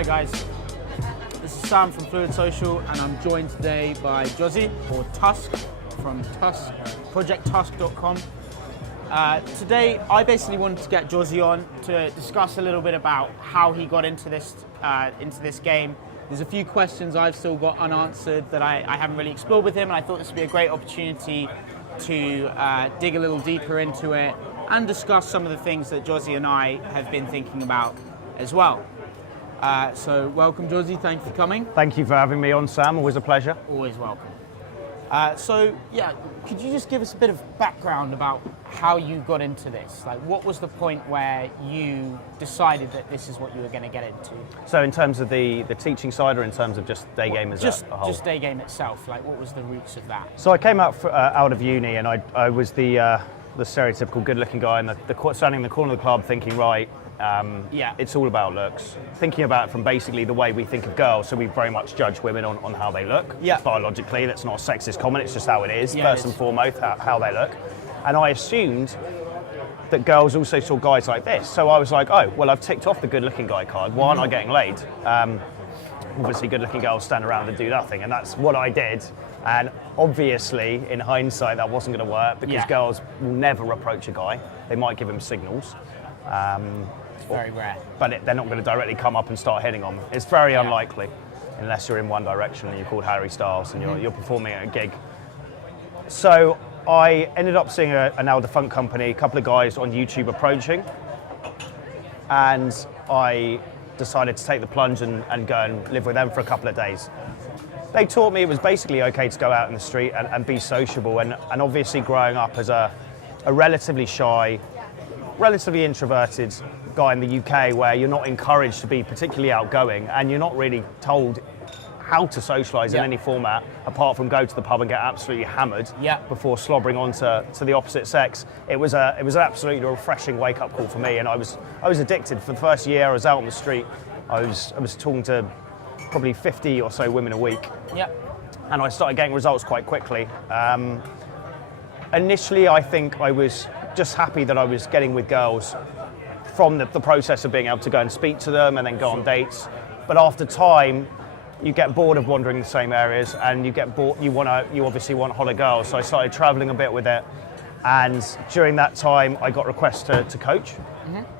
Hi guys, this is Sam from Fluid Social and I'm joined today by Josie, or Tusk, from Tusk, projecttusk.com. Today I basically wanted to get Josie on to discuss a little bit about how he got into this game. There's a few questions I've still got unanswered that I haven't really explored with him, and I thought this would be a great opportunity to dig a little deeper into it and discuss some of the things that Josie and I have been thinking about as well. So welcome, Josie, thank you for coming. Thank you for having me on, Sam, always a pleasure. Always welcome. So yeah, could you just give us a bit of background about how you got into this? Like, what was the point where you decided that this is what you were going to get into? So in terms of the teaching side, or in terms of just day game as a whole? Just day game itself, like what was the roots of that? So I came out of uni and I was the stereotypical good-looking guy standing in the corner of the club thinking, right, it's all about looks. Thinking about it from basically the way we think of girls, so we very much judge women on how they look. Yeah. Biologically, that's not a sexist comment, it's just how it is, first and foremost, how they look. And I assumed that girls also saw guys like this. So I was like, oh, well, I've ticked off the good-looking guy card. Why aren't I getting laid? Obviously, good-looking girls stand around and do nothing, and that's what I did. And obviously, in hindsight, that wasn't going to work because girls will never approach a guy. They might give him signals. It's very rare. But they're not going to directly come up and start hitting on them. It's very unlikely, unless you're in one direction and you're called Harry Styles and you're performing at a gig. So I ended up seeing a now defunct company, a couple of guys on YouTube approaching, and I decided to take the plunge and go and live with them for a couple of days. They taught me it was basically okay to go out in the street and be sociable, and obviously growing up as a relatively shy, relatively introverted guy in the UK, where you're not encouraged to be particularly outgoing and you're not really told how to socialise in any format apart from go to the pub and get absolutely hammered before slobbering on to the opposite sex. It was an absolutely refreshing wake-up call for me, and I was addicted. For the first year I was out on the street, I was talking to probably 50 or so women a week. And I started getting results quite quickly. Initially I think I was just happy that I was getting with girls from the process of being able to go and speak to them and then go on dates. But after time, you get bored of wandering the same areas, and you get bored. You obviously want hotter girls. So I started traveling a bit with it, and during that time, I got requests to coach.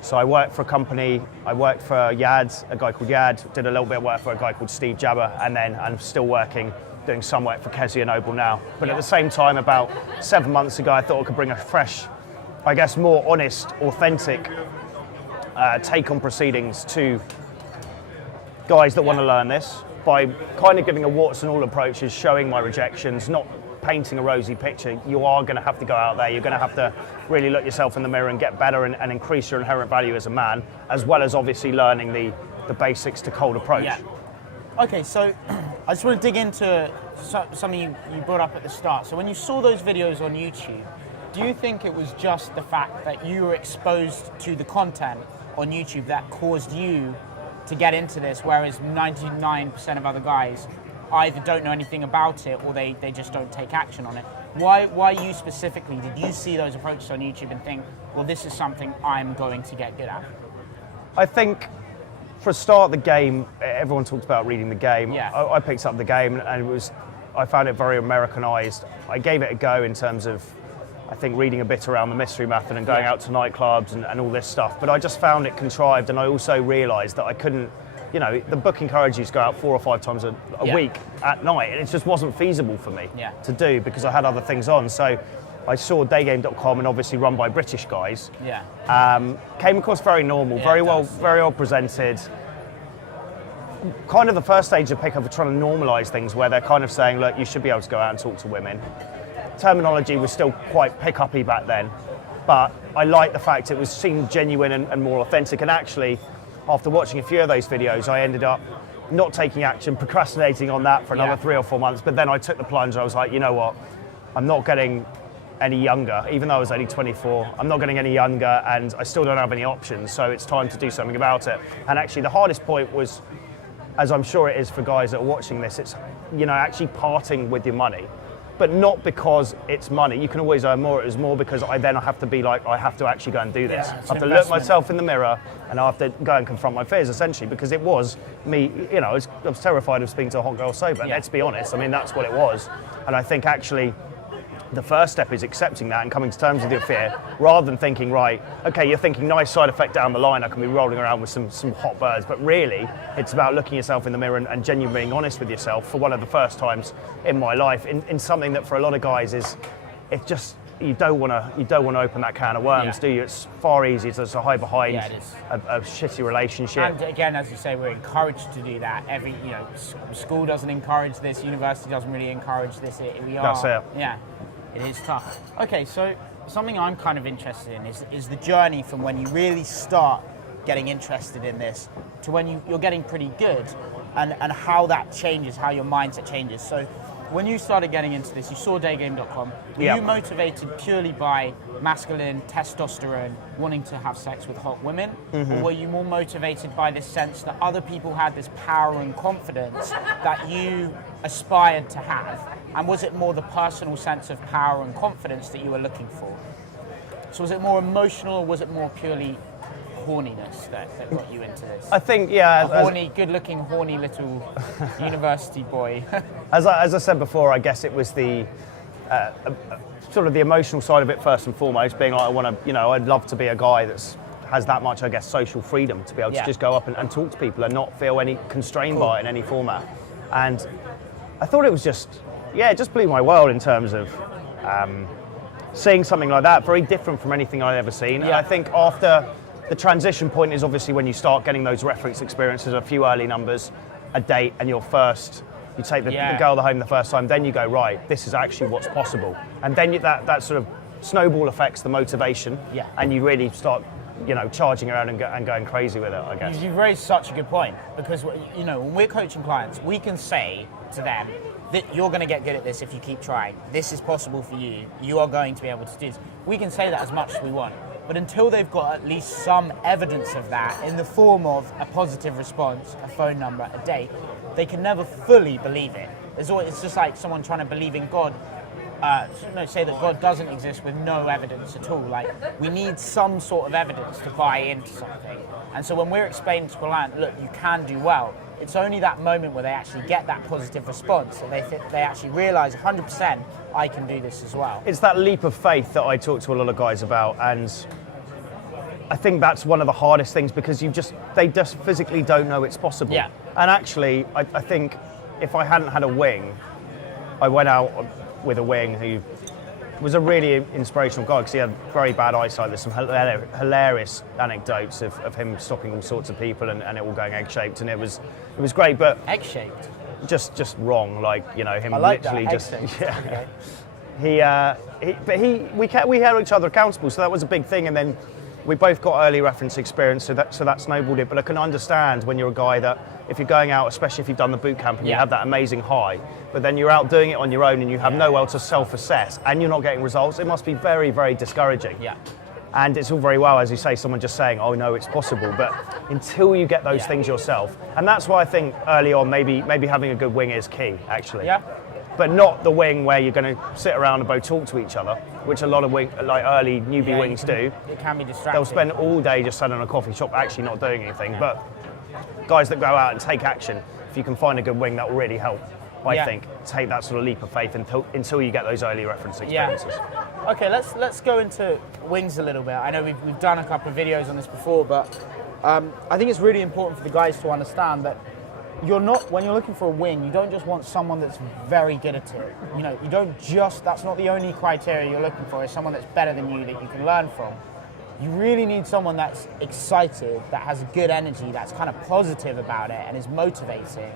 So I worked for a company. I worked for Yad, a guy called Yad. Did a little bit of work for a guy called Steve Jabber, and then I'm still working, doing some work for Kezia Noble now. But at the same time, about 7 months ago, I thought I could bring a fresh, I guess, more honest, authentic take on proceedings to guys that want to learn this, by kind of giving a warts and all approach, is showing my rejections, not painting a rosy picture. You are going to have to go out there, you're going to have to really look yourself in the mirror and get better and increase your inherent value as a man, as well as obviously learning the basics to cold approach. Okay, so I just want to dig into something you brought up at the start. So when you saw those videos on YouTube, do you think it was just the fact that you were exposed to the content on YouTube that caused you to get into this, whereas 99% of other guys either don't know anything about it or they just don't take action on it? Why you specifically? Did you see those approaches on YouTube and think, well, this is something I'm going to get good at? I think for a start, the game, everyone talks about reading the game. I picked up the game and I found it very Americanized. I gave it a go in terms of, I think, reading a bit around the mystery method and going out to nightclubs and all this stuff. But I just found it contrived, and I also realised that I couldn't, the book encouraged you to go out 4 or 5 times a week at night, and it just wasn't feasible for me to do because I had other things on. So I saw daygame.com, and obviously run by British guys. Came across very normal, very well presented. Kind of the first stage of pickup of trying to normalise things, where they're kind of saying, look, you should be able to go out and talk to women. Terminology was still quite pick-uppy back then, but I liked the fact it seemed genuine and more authentic. And actually, after watching a few of those videos, I ended up not taking action, procrastinating on that for another 3 or 4 months. But then I took the plunge. I was like, you know what? I'm not getting any younger, even though I was only 24. I'm not getting any younger, and I still don't have any options. So it's time to do something about it. And actually, the hardest point was, as I'm sure it is for guys that are watching this, it's actually parting with your money. but not because it's money. You can always earn more. It was more because I have to be like, I have to actually go and do this. I have to look myself in the mirror and I have to go and confront my fears, essentially, because it was me, you know, I was terrified of speaking to a hot girl sober. Let's be honest, I mean, that's what it was. And I think actually the first step is accepting that and coming to terms with your fear, rather than thinking, right, okay, you're thinking nice side effect down the line, I can be rolling around with some hot birds, but really it's about looking yourself in the mirror and genuinely being honest with yourself for one of the first times in my life, in something that for a lot of guys is, it's just, you don't want to open that can of worms, do you? It's far easier to hide behind a shitty relationship. And again, as you say, we're encouraged to do that. School doesn't encourage this, university doesn't really encourage this. That's it. Yeah. It is tough. Okay, so something I'm kind of interested in is the journey from when you really start getting interested in this to when you're getting pretty good, and how that changes, how your mindset changes. So when you started getting into this, you saw daygame.com. Were you motivated purely by masculine testosterone, wanting to have sex with hot women? Mm-hmm. Or were you more motivated by this sense that other people had this power and confidence that you aspired to have? And was it more the personal sense of power and confidence that you were looking for? So was it more emotional, or was it more purely horniness that got you into this? I think, yeah. Good-looking, horny little university boy. As I said before, I guess it was the sort of the emotional side of it first and foremost, being like, I'd love to be a guy that's has that much, I guess, social freedom to be able to just go up and talk to people and not feel any constrained by it in any format. And I thought it was just blew my world in terms of seeing something like that, very different from anything I'd ever seen. And I think after the transition point is obviously when you start getting those reference experiences, a few early numbers, a date, and you take the girl home the first time, then you go, right, this is actually what's possible. And then that sort of snowball affects the motivation, and you really start charging around and going crazy with it, I guess. You've raised such a good point, because when we're coaching clients, we can say to them that you're going to get good at this if you keep trying. This is possible for you. You are going to be able to do this. We can say that as much as we want, but until they've got at least some evidence of that in the form of a positive response, a phone number, a date, they can never fully believe it. It's just like someone trying to believe in God. Say that God doesn't exist with no evidence at all. Like, we need some sort of evidence to buy into something. And so when we're explaining to a client, look, you can do well, it's only that moment where they actually get that positive response and they actually realise 100% I can do this as well. It's that leap of faith that I talk to a lot of guys about, and I think that's one of the hardest things, because they just physically don't know it's possible. Yeah. And actually, I think if I hadn't had a wing, I went out with a wing who was a really inspirational guy, because he had very bad eyesight. There's some hilarious anecdotes of him stopping all sorts of people and it all going egg-shaped, and it was great. But egg-shaped? Just wrong, him like literally that. just Okay. We held each other accountable, so that was a big thing. And then we both got early reference experience, so that snowballed it. But I can understand when you're a guy that if you're going out, especially if you've done the boot camp and you have that amazing high, but then you're out doing it on your own and you have nowhere to self-assess and you're not getting results, it must be very, very discouraging. Yeah. And it's all very well, as you say, someone just saying, oh no, it's possible, but until you get those things yourself, and that's why I think early on maybe having a good wing is key, actually. Yeah. But not the wing where you're going to sit around and both talk to each other, which a lot of early newbie wings do. It can be distracting. They'll spend all day just sat in a coffee shop actually not doing anything. But guys that go out and take action, if you can find a good wing, that will really help, I think. Take that sort of leap of faith until you get those early reference experiences. Yeah. Okay, let's go into wings a little bit. I know we've done a couple of videos on this before, but I think it's really important for the guys to understand that when you're looking for a wing, you don't just want someone that's very good at it. That's not the only criteria you're looking for, is someone that's better than you that you can learn from. You really need someone that's excited, that has good energy, that's kind of positive about it and is motivating.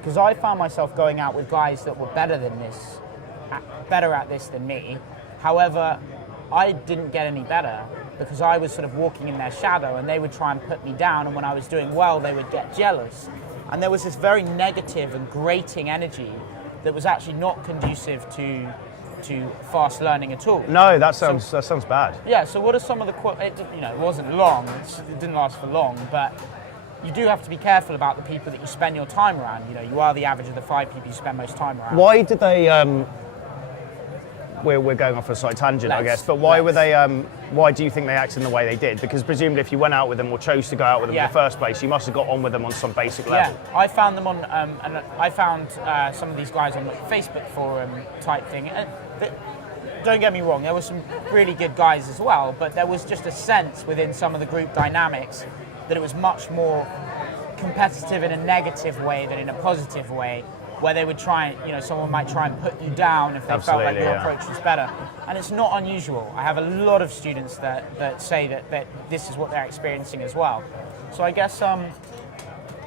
Because I found myself going out with guys that were better at this than me. However, I didn't get any better because I was sort of walking in their shadow, and they would try and put me down, and when I was doing well, they would get jealous. And there was this very negative and grating energy that was actually not conducive to fast learning at all. No, that sounds bad. Yeah, so what are some of the... It wasn't long, it didn't last for long, but you do have to be careful about the people that you spend your time around. You are the average of the 5 people you spend most time around. Why did they... we're going off a slight tangent, I guess. But why were they? Why do you think they acted in the way they did? Because presumably, if you went out with them or chose to go out with them in the first place, you must have got on with them on some basic level. Yeah, I found them on, and I found some of these guys on like Facebook forum type thing. And don't get me wrong, there were some really good guys as well, but there was just a sense within some of the group dynamics that it was much more competitive in a negative way than in a positive way, where they would try and, someone might try and put you down if they felt like your approach was better. And it's not unusual. I have a lot of students that say that this is what they're experiencing as well. So I guess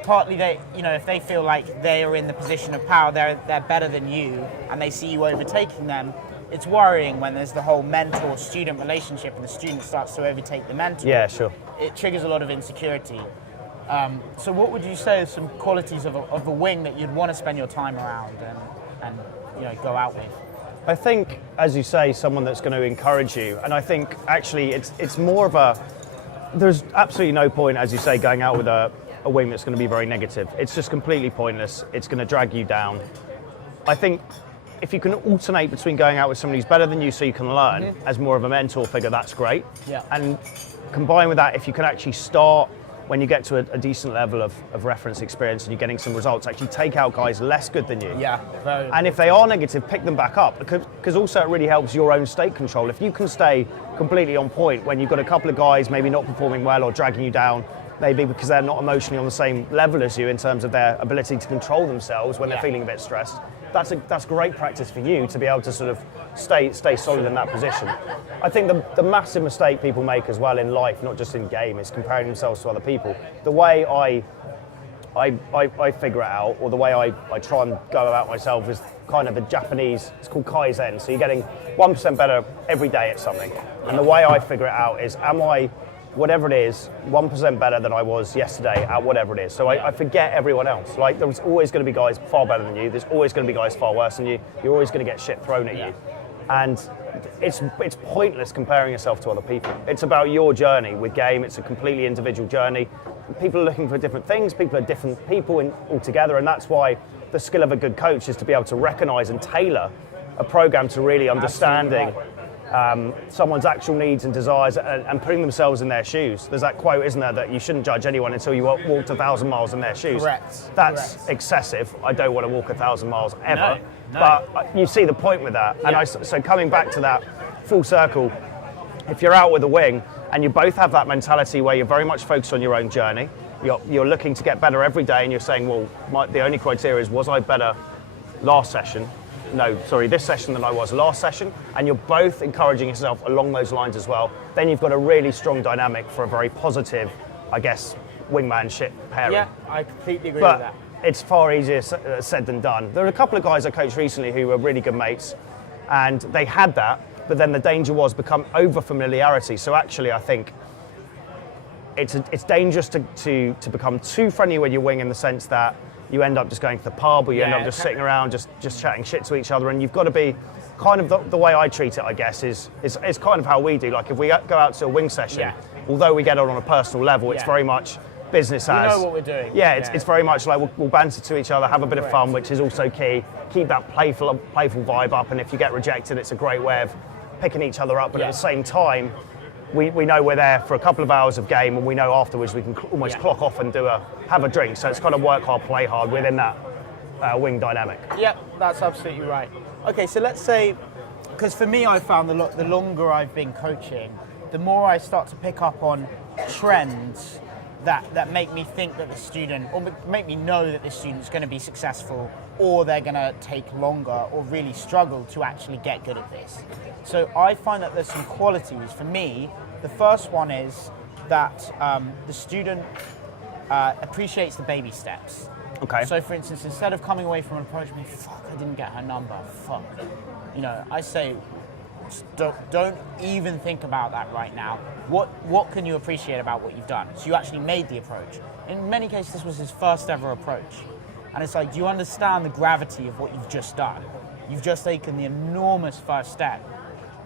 partly they, if they feel like they are in the position of power, they're better than you, and they see you overtaking them, it's worrying when there's the whole mentor-student relationship and the student starts to overtake the mentor. Yeah, sure. It triggers a lot of insecurity. So what would you say are some qualities of a wing that you'd want to spend your time around and go out with? I think, as you say, someone that's going to encourage you. And I think actually it's more of there's absolutely no point, as you say, going out with a wing that's going to be very negative. It's just completely pointless. It's going to drag you down. I think if you can alternate between going out with somebody who's better than you so you can learn as more of a mentor figure, that's great. Yeah. And combined with that, if you can actually start when you get to a decent level of reference experience and you're getting some results, actually take out guys less good than you. Yeah, very and if they are negative, pick them back up, because also it really helps your own state control. If you can stay completely on point when you've got a couple of guys maybe not performing well or dragging you down, maybe because they're not emotionally on the same level as you in terms of their ability to control themselves when they're feeling a bit stressed, that's great practice for you to be able to sort of stay solid in that position. I think the massive mistake people make as well in life, not just in game, is comparing themselves to other people. The way I figure it out, or the way I try and go about myself, is kind of the Japanese, it's called Kaizen. So you're getting 1% better every day at something. And the way I figure it out is, am I, whatever it is, 1% better than I was yesterday at whatever it is. So I forget everyone else. Like, there's always going to be guys far better than you. There's always going to be guys far worse than you. You're always going to get shit thrown at you. And it's pointless comparing yourself to other people. It's about your journey with game. It's a completely individual journey. People are looking for different things. People are different people altogether. And that's why the skill of a good coach is to be able to recognize and tailor a program to really understanding someone's actual needs and desires and putting themselves in their shoes. There's that quote, isn't there, that you shouldn't judge anyone until you walked 1,000 miles in their shoes. Correct. That's excessive. I don't want to walk 1,000 miles ever. No. But you see the point with that. And so coming back to that full circle, if you're out with a wing and you both have that mentality where you're very much focused on your own journey, you're looking to get better every day, and you're saying, well, the only criteria is, was I better this session than I was last session, and you're both encouraging yourself along those lines as well, then you've got a really strong dynamic for a very positive, I guess, wingmanship pairing. Yeah, I completely agree with that. It's far easier said than done. There are a couple of guys I coached recently who were really good mates, and they had that, but then the danger was become over familiarity. So actually, I think it's dangerous to become too friendly with your wing, in the sense that you end up just going to the pub, or you end up just sitting around just chatting shit to each other. And you've got to be kind of the way I treat it, I guess, is kind of how we do. Like, if we go out to a wing session, although we get on a personal level, it's very much business as. We know what we're doing. Yeah, it's very much like we'll banter to each other, have a bit of fun, which is also key. Keep that playful vibe up, and if you get rejected, it's a great way of picking each other up. But at the same time, we know we're there for a couple of hours of game, and we know afterwards we can almost clock off and have a drink. So it's kind of work hard, play hard within that wing dynamic. Yeah, that's absolutely right. Okay, so let's say, because for me, I found the longer I've been coaching, the more I start to pick up on trends that make me think that the student, or make me know that the student's going to be successful, or they're going to take longer, or really struggle to actually get good at this. So I find that there's some qualities. For me, the first one is that the student appreciates the baby steps. Okay. So for instance, instead of coming away from an approach and being, fuck, I didn't get her number, fuck. I say, don't even think about that right now. What can you appreciate about what you've done? So you actually made the approach. In many cases, this was his first ever approach. And it's like, do you understand the gravity of what you've just done? You've just taken the enormous first step.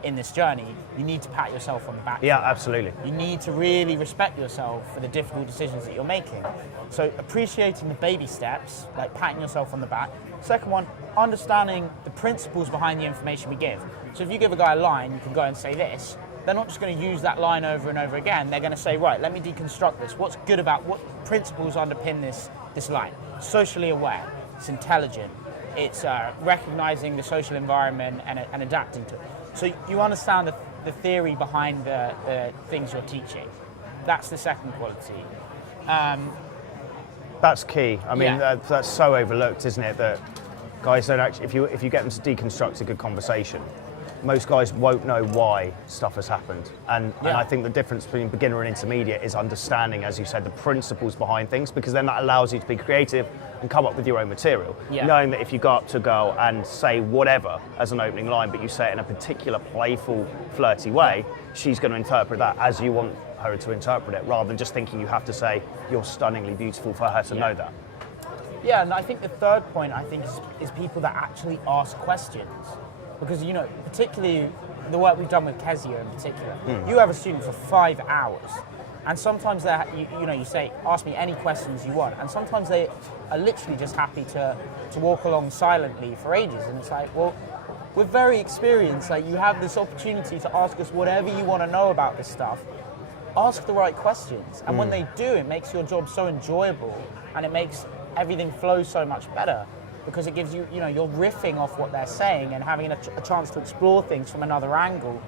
in this journey, you need to pat yourself on the back. Yeah, absolutely. You need to really respect yourself for the difficult decisions that you're making. So appreciating the baby steps, like patting yourself on the back. Second one, understanding the principles behind the information we give. So if you give a guy a line, you can go and say this. They're not just going to use that line over and over again. They're going to say, right, let me deconstruct this. What's good about, what principles underpin this line? Socially aware, it's intelligent, it's recognizing the social environment and adapting to it. So you understand the theory behind the things you're teaching. That's the second quality. That's key. I mean, that's so overlooked, isn't it? That guys don't actually, if you get them to deconstruct a good conversation, most guys won't know why stuff has happened. And I think the difference between beginner and intermediate is understanding, as you said, the principles behind things, because then that allows you to be creative and come up with your own material. Knowing that if you go up to a girl and say whatever as an opening line, but you say it in a particular playful, flirty way, she's going to interpret that as you want her to interpret it, rather than just thinking you have to say you're stunningly beautiful for her to know that. Yeah, and I think the third point, is people that actually ask questions. Because, you know, particularly the work we've done with Kezia in particular, you have a student for 5 hours, and sometimes you say, ask me any questions you want, and sometimes they are literally just happy to walk along silently for ages, and it's like, well, we're very experienced, like you have this opportunity to ask us whatever you want to know about this stuff. Ask the right questions, and when they do, it makes your job so enjoyable, and it makes everything flow so much better. Because it gives you, you're riffing off what they're saying and having a chance to explore things from another angle.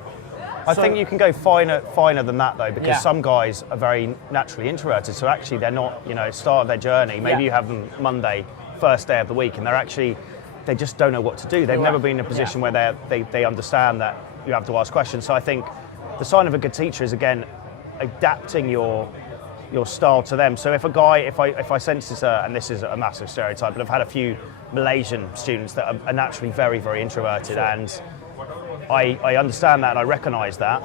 I think you can go finer than that though, because some guys are very naturally introverted. So actually they're not, start of their journey. Maybe you have them Monday, first day of the week, and they just don't know what to do. They've never been in a position where they understand that you have to ask questions. So I think the sign of a good teacher is, again, adapting your style to them. So if a guy, if I sense this, and this is a massive stereotype, but I've had a few Malaysian students that are naturally very, very introverted, and I understand that and I recognise that,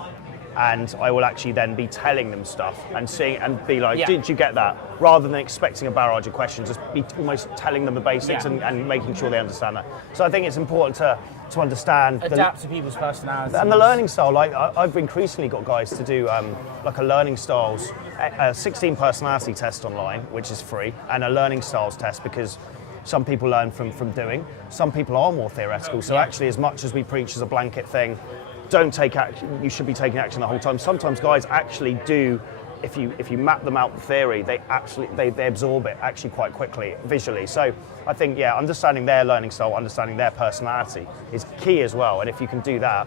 and I will actually then be telling them stuff and be like, did you get that? Rather than expecting a barrage of questions, just be almost telling them the basics and making sure they understand that. So I think it's important to understand, adapt to people's personalities and the learning style. Like I've increasingly got guys to do like a learning styles, a 16 personality test online, which is free, and a learning styles test, because some people learn from doing, some people are more theoretical. So actually, as much as we preach as a blanket thing, don't take action, you should be taking action the whole time. Sometimes guys actually do, if you map them out the theory, they absorb it actually quite quickly visually. So I think, understanding their learning style, understanding their personality is key as well. And if you can do that,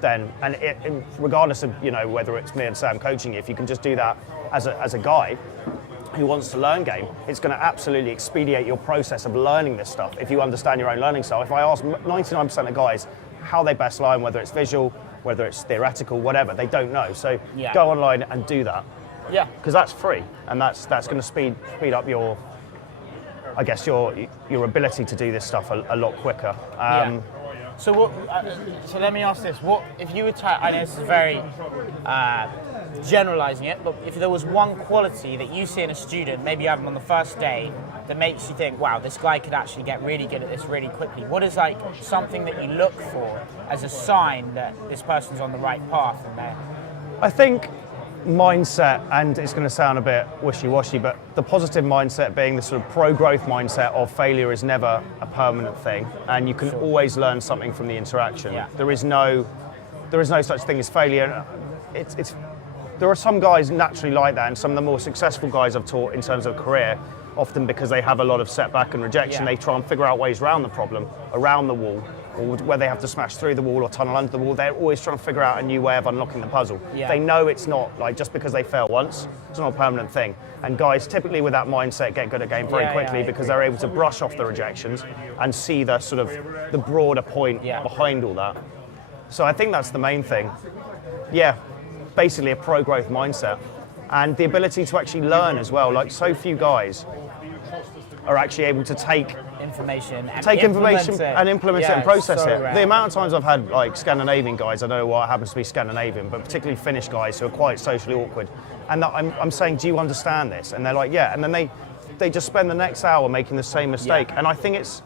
then, and regardless of, whether it's me and Sam coaching you, if you can just do that as a guy who wants to learn game, it's going to absolutely expedite your process of learning this stuff if you understand your own learning style. If I ask 99% of guys how they best learn, whether it's visual, whether it's theoretical, whatever, they don't know. So go online and do that. Yeah. Because that's free, and that's going to speed up your, I guess, your ability to do this stuff a lot quicker. So so let me ask this: what if you were to? I know this is very generalizing it, but if there was one quality that you see in a student, maybe you have them on the first day, that makes you think, wow, this guy could actually get really good at this really quickly. What is like something that you look for as a sign that this person's on the right path? And I think mindset, and it's going to sound a bit wishy-washy, but the positive mindset being the sort of pro-growth mindset of failure is never a permanent thing, and you can always learn something from the interaction. There is no such thing as failure. There are some guys naturally like that, and some of the more successful guys I've taught in terms of career, often because they have a lot of setback and rejection, they try and figure out ways around the problem, around the wall, or where they have to smash through the wall or tunnel under the wall. They're always trying to figure out a new way of unlocking the puzzle. They know it's not, like, just because they fail once, it's not a permanent thing. And guys typically with that mindset get good at game very quickly because they're able to brush off the rejections and see the sort of the broader point behind all that. So I think that's the main thing. Basically a pro-growth mindset, and the ability to actually learn as well. Like, so few guys are actually able to take information and implement it and process it. The amount of times I've had like Scandinavian guys, I don't know why it happens to be Scandinavian, but particularly Finnish guys who are quite socially awkward, and I'm saying, do you understand this? And they're like, yeah, and then they just spend the next hour making the same mistake. And I think it's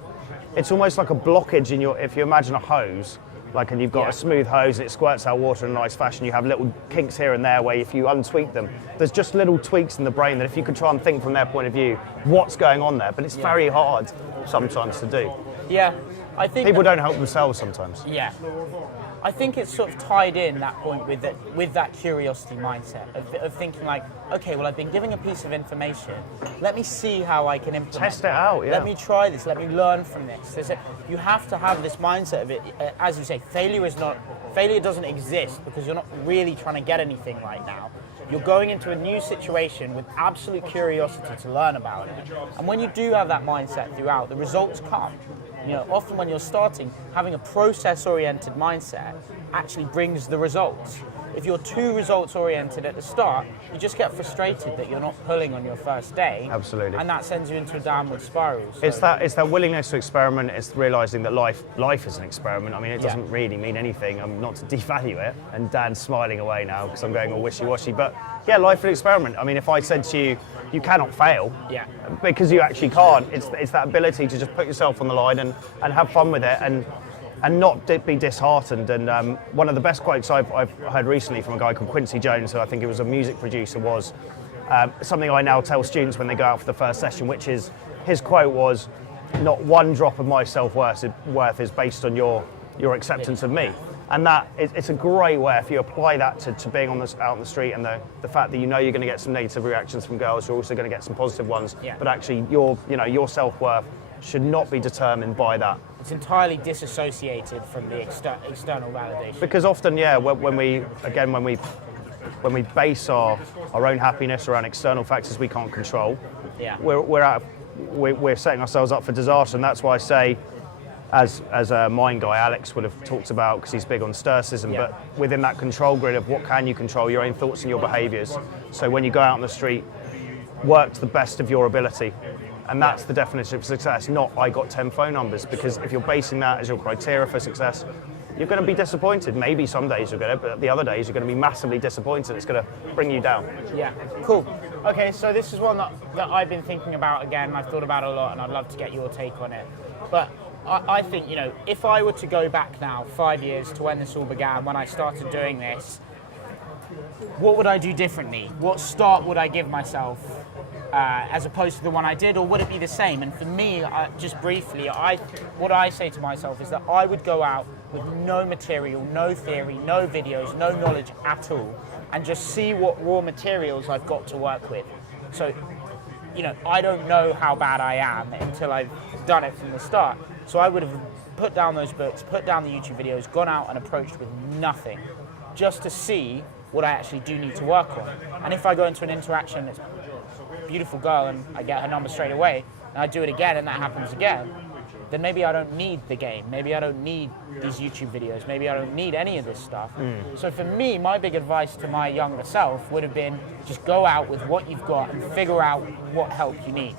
almost like a blockage in if you imagine a hose, and you've got a smooth hose and it squirts out water in a nice fashion. You have little kinks here and there where if you untweak them, there's just little tweaks in the brain that if you could try and think from their point of view, what's going on there, but it's very hard sometimes to do. Yeah, I think people don't help themselves sometimes. Yeah, I think it's sort of tied in that point with that curiosity mindset of thinking like, okay, well, I've been given a piece of information. Let me see how I can implement Test it out. Yeah. Let me try this. Let me learn from this. You have to have this mindset of it. As you say, failure doesn't exist because you're not really trying to get anything right now. You're going into a new situation with absolute curiosity to learn about it. And when you do have that mindset throughout, the results come. You know, often when you're starting, having a process-oriented mindset actually brings the results. If you're too results-oriented at the start, you just get frustrated that you're not pulling on your first day. Absolutely. And that sends you into a downward spiral. So. It's that willingness to experiment. It's realising that life is an experiment. I mean, it doesn't really mean anything. I'm not to devalue it. And Dan's smiling away now because I'm going all wishy-washy. But yeah, life is an experiment. I mean, if I said to you, you cannot fail, because you actually can't. It's that ability to just put yourself on the line and have fun with it and not be disheartened. And one of the best quotes I've heard recently from a guy called Quincy Jones, who I think it was a music producer, was something I now tell students when they go out for the first session, which is, his quote was, "Not one drop of my self-worth is based on your acceptance of me." And that it's a great way if you apply that to being out on the street, and the fact that you know you're going to get some negative reactions from girls, you're also going to get some positive ones. But actually, your self-worth should not be determined by that. It's entirely disassociated from the external validation. Because often, when we base our own happiness around external factors we can't control, we're setting ourselves up for disaster. And that's why I say, as a mind guy, Alex would have talked about, because he's big on stoicism, but within that control grid of what can you control, your own thoughts and your behaviours. So when you go out on the street, work to the best of your ability. And that's the definition of success, not I got 10 phone numbers. Because if you're basing that as your criteria for success, you're going to be disappointed. Maybe some days you'll get it, but the other days you're going to be massively disappointed. It's going to bring you down. Yeah, cool. Okay, so this is one that I've been thinking about again. I've thought about it a lot, and I'd love to get your take on it. But I think, if I were to go back now 5 years to when this all began, when I started doing this, what would I do differently? What start would I give myself as opposed to the one I did, or would it be the same? And for me, just briefly, what I say to myself is that I would go out with no material, no theory, no videos, no knowledge at all, and just see what raw materials I've got to work with. So, I don't know how bad I am until I've done it from the start. So I would have put down those books, put down the YouTube videos, gone out and approached with nothing, just to see what I actually do need to work on. And if I go into an interaction, it's a beautiful girl and I get her number straight away, and I do it again and that happens again, then maybe I don't need the game. Maybe I don't need these YouTube videos. Maybe I don't need any of this stuff. So for me, my big advice to my younger self would have been just go out with what you've got and figure out what help you need.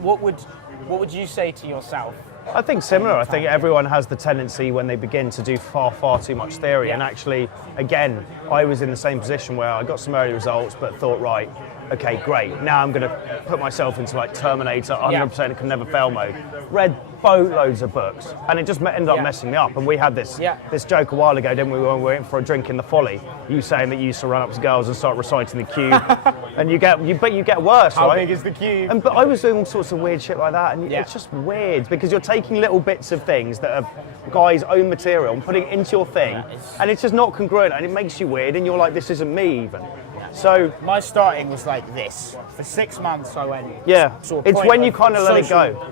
What would you say to yourself? I think similar. I think everyone has the tendency when they begin to do far, far too much theory. And actually, again, I was in the same position where I got some early results, but thought, right, okay, great. Now I'm going to put myself into like Terminator, 100% can never fail mode. Read boatloads of books, and it just ended up messing me up. And we had this joke a while ago, didn't we, when we went for a drink in the Folly? You saying that you used to run up to girls and start reciting the cube, and you get worse, How right? big is the cube? But I was doing all sorts of weird shit like that, and it's just weird because you're taking little bits of things that are guys' own material and putting it into your thing, and it's just not congruent, and it makes you weird, and you're like, this isn't me even. So my starting was like this. For 6 months I went. It's when you kind of let it go.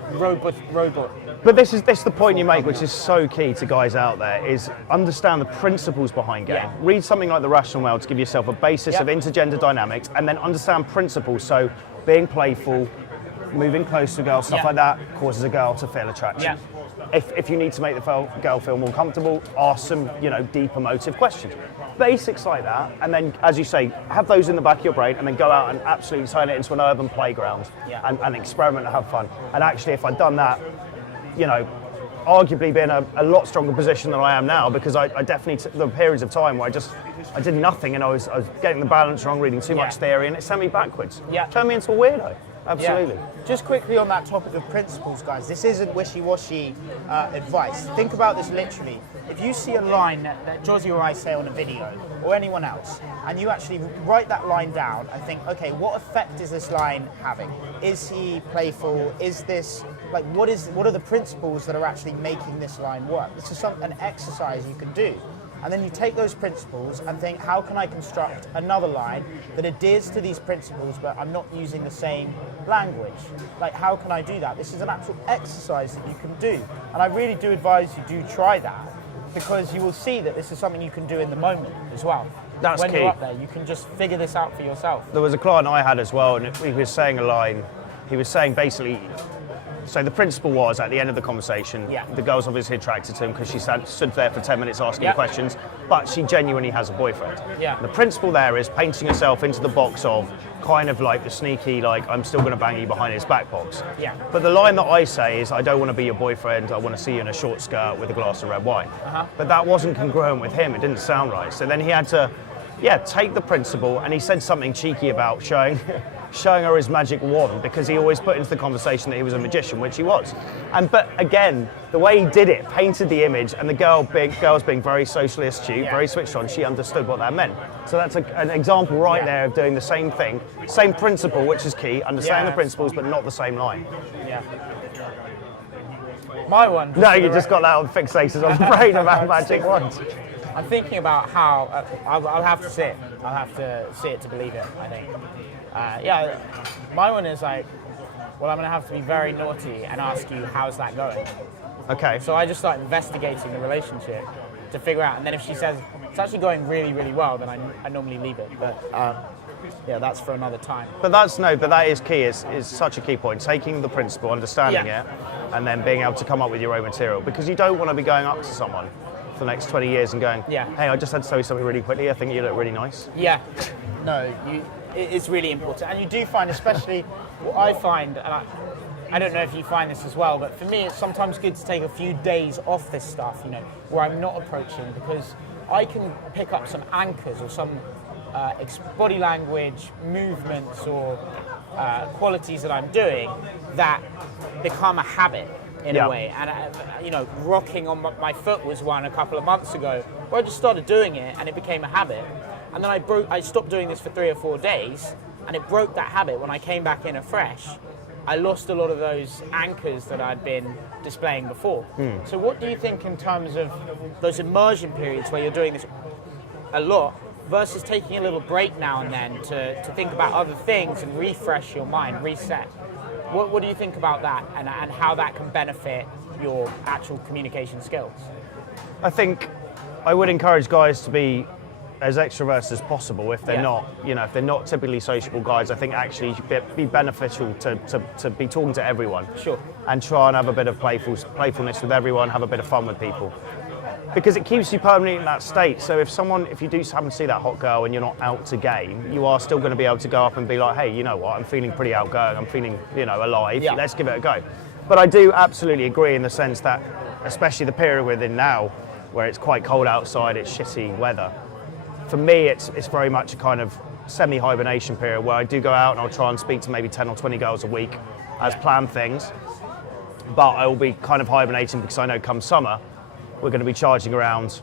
Robot. But this is the point you make, which is so key to guys out there, is understand the principles behind game. Read something like The Rational Male to give yourself a basis of intergender dynamics, and then understand principles. So being playful, moving close to a girl, stuff like that causes a girl to feel attraction. If you need to make the girl feel more comfortable, ask some deep emotive questions. Basics like that, and then, as you say, have those in the back of your brain, and then go out and absolutely turn it into an urban playground and experiment and have fun. And actually, if I'd done that, arguably be in a lot stronger position than I am now, because I definitely took the periods of time where I did nothing, and I was getting the balance wrong, reading too much theory, and it sent me backwards. Turned me into a weirdo. Absolutely. Yeah. Just quickly on that topic of principles, guys, this isn't wishy-washy advice. Think about this literally. If you see a line that Josie or I say on a video, or anyone else, and you actually write that line down and think, okay, what effect is this line having? Is he playful? Is this, like, what are the principles that are actually making this line work? This is an exercise you can do. And then you take those principles and think, how can I construct another line that adheres to these principles, but I'm not using the same language? Like, how can I do that? This is an actual exercise that you can do. And I really do advise you do try that, because you will see that this is something you can do in the moment as well. That's when key. You're up there, you can just figure this out for yourself. There was a client I had as well, and he was saying a line. He was saying basically, so the principle was at the end of the conversation, the girl's obviously attracted to him because she stood there for 10 minutes asking questions, but she genuinely has a boyfriend. Yeah. The principle there is painting yourself into the box of kind of like the sneaky, like, I'm still going to bang you behind his back box. Yeah. But the line that I say is, I don't want to be your boyfriend, I want to see you in a short skirt with a glass of red wine. But that wasn't congruent with him, it didn't sound right. So then he had to, take the principle, and he said something cheeky about showing her his magic wand, because he always put into the conversation that he was a magician, which he was. But again, the way he did it painted the image, and the girl's being very socially astute, very switched on. She understood what that meant. So that's an example there of doing the same thing, same principle, which is key, understanding the principles, but not the same line. Yeah. My one. No, you just got that on fixated on the brain about magic wands. I'm thinking about how I'll have to see it. I'll have to see it to believe it, I think. My one is like, well, I'm going to have to be very naughty and ask you, how's that going? Okay. So I just start investigating the relationship to figure out, and then if she says it's actually going really, really well, then I normally leave it. But that's for another time. But that is key. Is such a key point. Taking the principle, understanding it, and then being able to come up with your own material, because you don't want to be going up to someone for the next 20 years and going, hey, I just had to tell you something really quickly. I think you look really nice. Yeah. No, it's really important. And you do find, especially what I find, and I don't know if you find this as well, but for me, it's sometimes good to take a few days off this stuff, where I'm not approaching, because I can pick up some anchors or some body language, movements, or qualities that I'm doing that become a habit. In a way, and rocking on my foot was one a couple of months ago, where I just started doing it and it became a habit, and then I stopped doing this for 3 or 4 days, and it broke that habit. When I came back in afresh, I lost a lot of those anchors that I'd been displaying before. So what do you think in terms of those immersion periods where you're doing this a lot versus taking a little break now and then to think about other things and refresh your mind, reset? What do you think about that, and how that can benefit your actual communication skills? I think I would encourage guys to be as extroverts as possible if they're not, if they're not typically sociable guys. I think actually it'd be beneficial to be talking to everyone. Sure. And try and have a bit of playfulness with everyone, have a bit of fun with people. Because it keeps you permanently in that state. So if you do happen to see that hot girl and you're not out to game, you are still going to be able to go up and be like, hey, you know what, I'm feeling pretty outgoing, I'm feeling, alive, let's give it a go. But I do absolutely agree in the sense that, especially the period we're in now, where it's quite cold outside, it's shitty weather, for me it's very much a kind of semi-hibernation period where I do go out and I'll try and speak to maybe 10 or 20 girls a week as planned things, but I will be kind of hibernating because I know come summer, we're going to be charging around,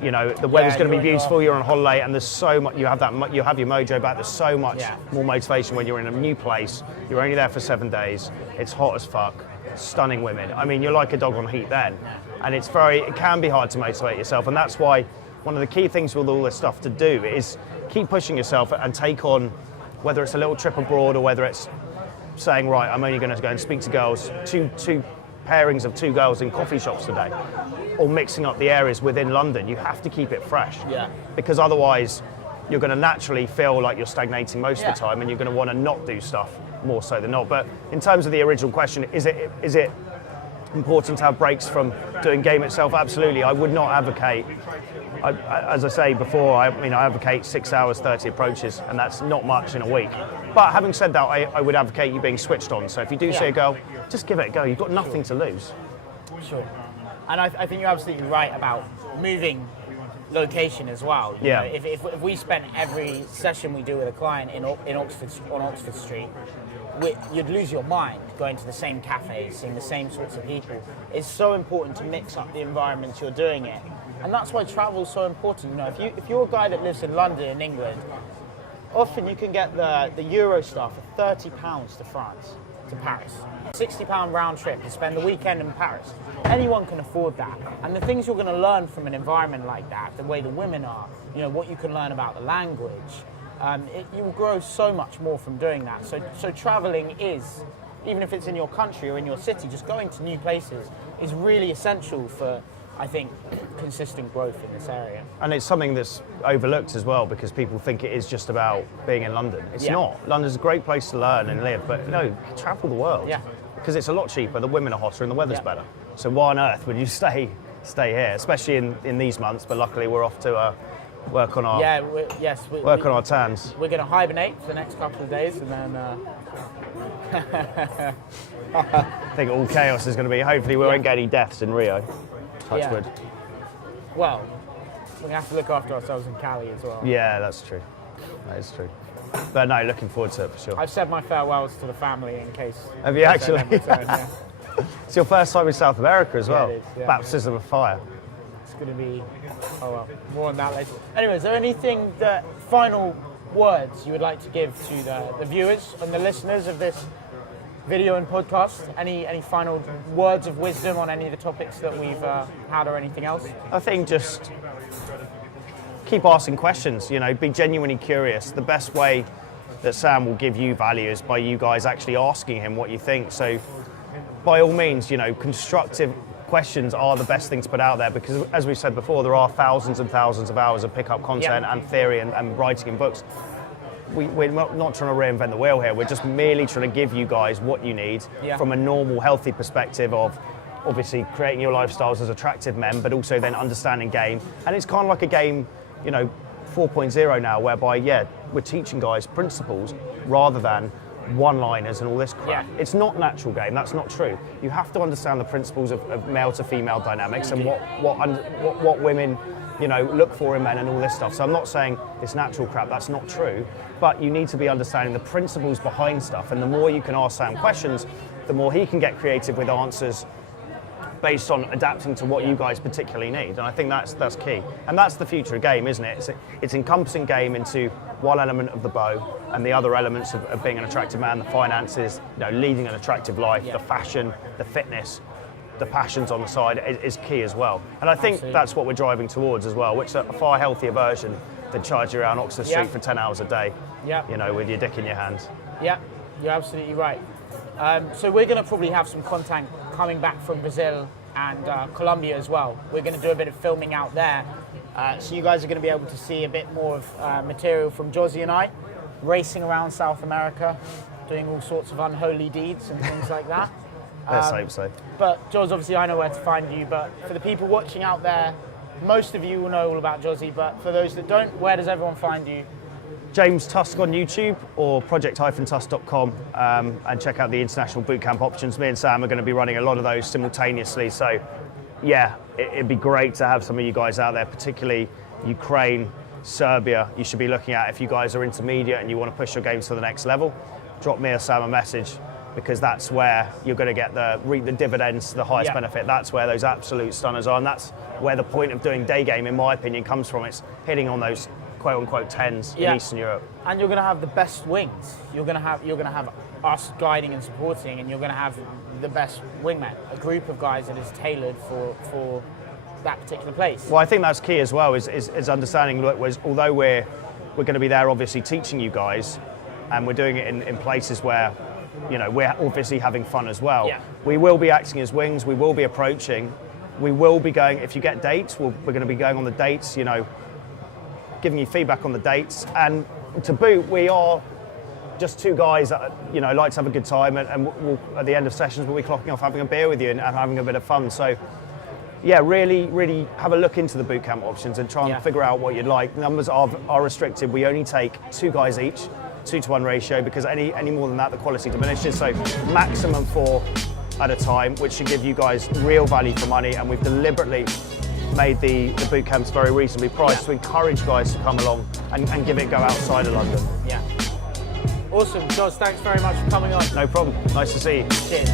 the weather's going to be beautiful, you're on holiday, and there's so much, you have your mojo back, there's so much more motivation when you're in a new place, you're only there for 7 days, it's hot as fuck, stunning women. I mean, you're like a dog on heat then, and it can be hard to motivate yourself, and that's why one of the key things with all this stuff to do is keep pushing yourself and take on, whether it's a little trip abroad or whether it's saying, right, I'm only going to go and speak to girls, two pairings of 2 girls in coffee shops today, or mixing up the areas within London. You have to keep it fresh, because otherwise you're going to naturally feel like you're stagnating most of the time, and you're going to want to not do stuff more so than not. But in terms of the original question, is it important to have breaks from doing game itself? Absolutely. I would not advocate, as I say before, I advocate 6 hours, 30 approaches, and that's not much in a week. But having said that, I would advocate you being switched on. So if you do see a girl, just give it a go. You've got nothing to lose. Sure. And I think you're absolutely right about moving location as well. You Yeah. know, if we spent every session we do with a client in Oxford on Oxford Street, you'd lose your mind going to the same cafes, seeing the same sorts of people. It's so important to mix up the environments you're doing it, and that's why travel's so important. You know, if you're a guy that lives in London, in England, often you can get the Eurostar for £30 to France, to Paris. £60 round trip to spend the weekend in Paris. Anyone can afford that. And the things you're going to learn from an environment like that, the way the women are, you know, what you can learn about the language, you will grow so much more from doing that. So traveling is, even if it's in your country or in your city, just going to new places is really essential for, I think, consistent growth in this area. And it's something that's overlooked as well, because people think it is just about being in London. It's not. London's a great place to learn and live, but no, travel the world. Yeah. Because it's a lot cheaper, the women are hotter and the weather's better. So why on earth would you stay here, especially in these months, but luckily we're off to work on our on our tans. We're going to hibernate for the next couple of days, and then I think all chaos is going to be, hopefully we won't get any deaths in Rio. Touch wood. Well, we're going to have to look after ourselves in Cali as well. Yeah, that's true. That is true. But no, looking forward to it for sure. I've said my farewells to the family in case. Have you actually? Return, It's your first time in South America as well. It is, yeah. Baptism of fire. It's going to be, oh well, more on that later. Anyway, is there anything final words you would like to give to the viewers and the listeners of this video and podcast? Any final words of wisdom on any of the topics that we've had, or anything else? I think just keep asking questions, you know, be genuinely curious. The best way that Sam will give you value is by you guys actually asking him what you think. So by all means, you know, constructive questions are the best thing to put out there, because as we've said before, there are thousands and thousands of hours of pickup content and theory and writing in books. We're not trying to reinvent the wheel here. We're just merely trying to give you guys what you need from a normal, healthy perspective of obviously creating your lifestyles as attractive men, but also then understanding game. And it's kind of like a game, you know, 4.0 now, whereby, we're teaching guys principles rather than one-liners and all this crap. It's not natural game, that's not true. You have to understand the principles of male to female dynamics and what women, you know, look for in men and all this stuff. So I'm not saying it's natural crap, that's not true, but you need to be understanding the principles behind stuff, and the more you can ask Sam questions, the more he can get creative with answers based on adapting to what you guys particularly need. And I think that's key. And that's the future of game, isn't it? It's encompassing game into one element of the bow, and the other elements of being an attractive man, the finances, you know, leading an attractive life, the fashion, the fitness, the passions on the side is key as well. And I think that's what we're driving towards as well, which is a far healthier version than charging around Oxford Street for 10 hours a day, you know, with your dick in your hand. Yeah, you're absolutely right. So we're going to probably have some content coming back from Brazil and Colombia as well. We're going to do a bit of filming out there. So you guys are going to be able to see a bit more of material from Josie and I, racing around South America, doing all sorts of unholy deeds and things like that. Let's hope so. But Jos, obviously I know where to find you, but for the people watching out there, most of you will know all about Josie, but for those that don't, where does everyone find you? James Tusk on YouTube or project-tusk.com, and check out the international bootcamp options. Me and Sam are going to be running a lot of those simultaneously. So, it'd be great to have some of you guys out there, particularly Ukraine, Serbia. You should be looking at if you guys are intermediate and you want to push your games to the next level. Drop me or Sam a message, because that's where you're going to get reap the dividends, the highest benefit. That's where those absolute stunners are, and that's where the point of doing day game, in my opinion, comes from. It's hitting on those quote-unquote 10s in Eastern Europe. And you're going to have the best wings. You're going to have us guiding and supporting, and you're going to have the best wingman, a group of guys that is tailored for that particular place. Well, I think that's key as well, is understanding, although we're going to be there obviously teaching you guys, and we're doing it in places where, you know, we're obviously having fun as well. We will be acting as wings, we will be approaching, we will be going, if you get dates, we're going to be going on the dates, you know, giving you feedback on the dates. And to boot, we are just two guys that, you know, like to have a good time, and we'll, at the end of sessions we'll be clocking off having a beer with you and having a bit of fun. So really have a look into the bootcamp options and try and figure out what you'd like. Numbers are restricted. We only take 2 guys each, 2-to-1 ratio, because any more than that the quality diminishes. So maximum 4 at a time, which should give you guys real value for money. And we've deliberately made the boot camps very reasonably priced to encourage guys to come along and give it a go outside of London. Yeah. Awesome, Joz, thanks very much for coming on. No problem. Nice to see you. Cheers.